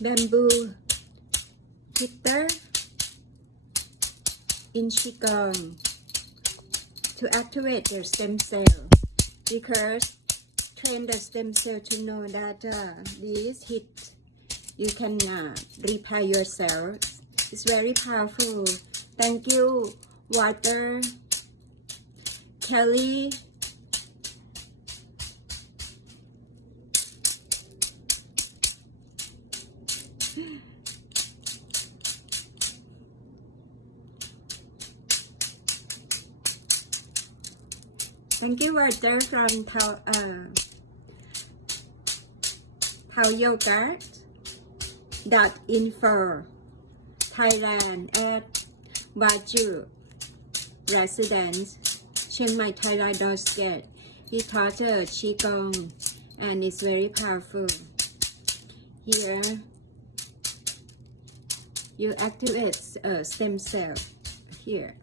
bamboo hitter in Qigong to activate their stem cell, because train the stem cell to know that this hit you can repair your cells. It's very powerful. Thank you, Water, Kelly, thank you, Water, from Taoyogurt.info, Thailand at Baju Residence, Chiang Mai, Thailand. Get. He taught Qigong and it's very powerful. Here, you activate a stem cell here.